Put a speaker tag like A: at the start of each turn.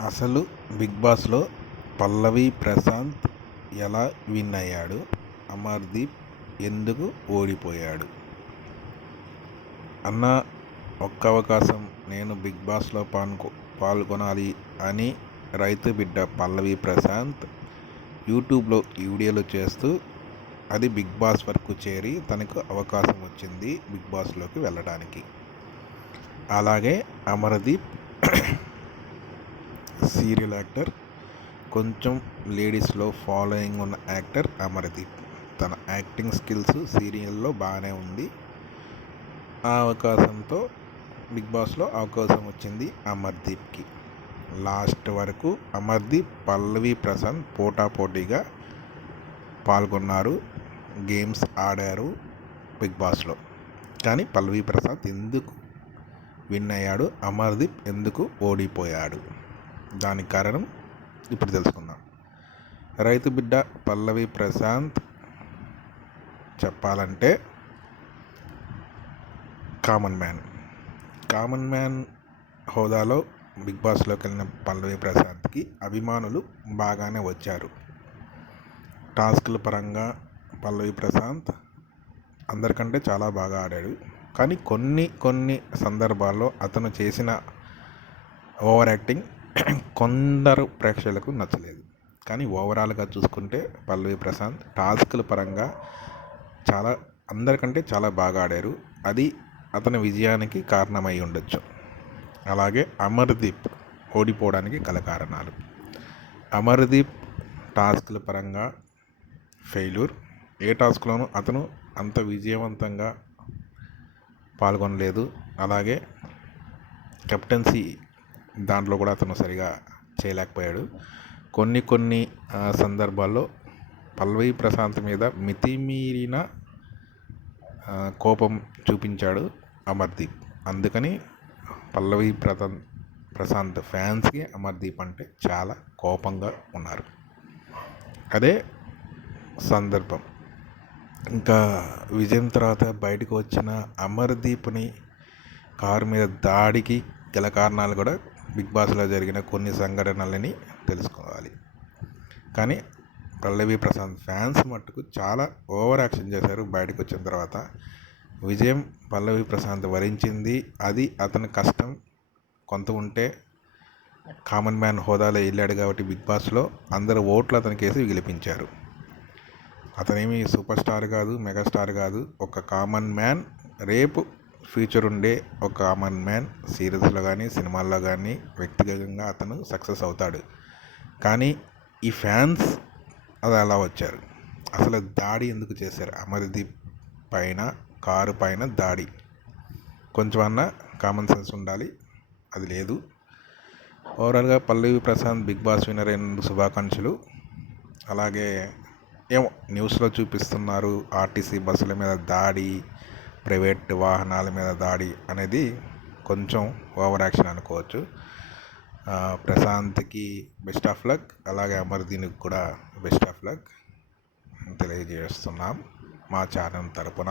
A: అసలు బిగ్ బాస్లో పల్లవి ప్రశాంత్ ఎలా విన్ అయ్యాడు? అమర్దీప్ ఎందుకు ఓడిపోయాడు? అన్న ఒక్క అవకాశం నేను బిగ్ బాస్లో పాల్గొ పాల్గొనాలి అని రైతు బిడ్డ పల్లవి ప్రశాంత్ యూట్యూబ్లో వీడియోలు చేస్తూ అది బిగ్ బాస్ వరకు చేరి తనకు అవకాశం వచ్చింది బిగ్ బాస్లోకి వెళ్ళడానికి. అలాగే అమర్దీప్ సీరియల్ యాక్టర్ కొంచెం లేడీస్లో ఫాలోయింగ్ ఉన్న యాక్టర్ అమర్దీప్. తన యాక్టింగ్ స్కిల్స్ సీరియల్లో బాగానే ఉంది. ఆ అవకాశంతో బిగ్ బాస్లో అవకాశం వచ్చింది అమర్దీప్కి. లాస్ట్ వరకు అమర్దీప్ పల్లవి ప్రసాద్ పోటాపోటీగా పాల్గొన్నారు గేమ్స్ ఆడారు బిగ్ బాస్లో. కానీ పల్లవి ప్రసాద్ ఎందుకు విన్ అయ్యాడు? అమర్దీప్ ఎందుకు ఓడిపోయాడు? దానికి కారణం ఇప్పుడు తెలుసుకుందాం. రైతు బిడ్డ పల్లవి ప్రశాంత్ చెప్పాలంటే కామన్ మ్యాన్ కామన్ మ్యాన్ హోదాలో బిగ్ బాస్లోకి వెళ్ళిన పల్లవి ప్రశాంత్కి అభిమానులు బాగానే వచ్చారు. టాస్క్ల పరంగా పల్లవి ప్రశాంత్ అందరికంటే చాలా బాగా ఆడాడు. కానీ కొన్ని కొన్ని సందర్భాల్లో అతను చేసిన ఓవర్ యాక్టింగ్ కొందరు ప్రేక్షకులకు నచ్చలేదు. కానీ ఓవరాల్గా చూసుకుంటే పల్లవి ప్రశాంత్ టాస్క్ల పరంగా చాలా అందరికంటే చాలా బాగా ఆడారు. అది అతని విజయానికి కారణమై ఉండొచ్చు. అలాగే అమర్దీప్ ఓడిపోవడానికి గల కారణాలు. అమర్దీప్ టాస్క్ల పరంగా ఫెయిల్యూర్. ఏ టాస్క్లోనూ అతను అంత విజయవంతంగా పాల్గొనలేదు. అలాగే కెప్టెన్సీ దాంట్లో కూడా అతను సరిగా చేయలేకపోయాడు. కొన్ని కొన్ని సందర్భాల్లో పల్లవి ప్రశాంత్ మీద మితిమీరిన కోపం చూపించాడు అమర్దీప్. అందుకని పల్లవి ప్రశాంత్ ప్రశాంత్ ఫ్యాన్స్కి అమర్దీప్ అంటే చాలా కోపంగా ఉన్నారు. అదే సందర్భం. ఇంకా విజయం తర్వాత బయటకు వచ్చిన అమర్దీప్ని కారు మీద దాడికి గల కారణాలు కూడా బిగ్ బాస్లో జరిగిన కొన్ని సంఘటనలని తెలుసుకోవాలి. కానీ పల్లవి ప్రశాంత్ ఫ్యాన్స్ మట్టుకు చాలా ఓవర్ యాక్షన్ చేశారు బయటకు వచ్చిన తర్వాత. విజయం పల్లవి ప్రశాంత్ వరించింది. అది అతని కష్టం. కొంత ఉంటే కామన్ మ్యాన్ హోదాలో వెళ్ళాడు కాబట్టి బిగ్ బాస్లో అందరు ఓట్లు అతనికి వేసి గెలిపించారు. అతనేమి సూపర్ స్టార్ కాదు మెగాస్టార్ కాదు ఒక కామన్ మ్యాన్ రేపు ఫ్యూచర్ ఉండే ఒక కామన్ మ్యాన్ సీరియల్స్లో కానీ సినిమాల్లో కానీ వ్యక్తిగతంగా అతను సక్సెస్ అవుతాడు. కానీ ఈ ఫ్యాన్స్ అది అలా వచ్చారు. అసలు దాడి ఎందుకు చేశారు? అమర్దీప్ పైన కారు పైన దాడి. కొంచెం అన్న కామన్ సెన్స్ ఉండాలి. అది లేదు. ఓవరాల్గా Pallavi Prashanth Bigg Boss winner అయిన శుభాకాంక్షలు. అలాగే ఏమో న్యూస్లో చూపిస్తున్నారు ఆర్టీసీ బస్సుల మీద దాడి ప్రైవేట్ వాహనాల మీద దాడి అనేది కొంచెం ఓవర్ యాక్షన్ అనుకోవచ్చు. ప్రశాంత్కి బెస్ట్ ఆఫ్ లక్ అలాగే అమర్దీన్కి కూడా బెస్ట్ ఆఫ్ లక్ తెలియజేస్తున్నాం మా ఛానల్ తరపున.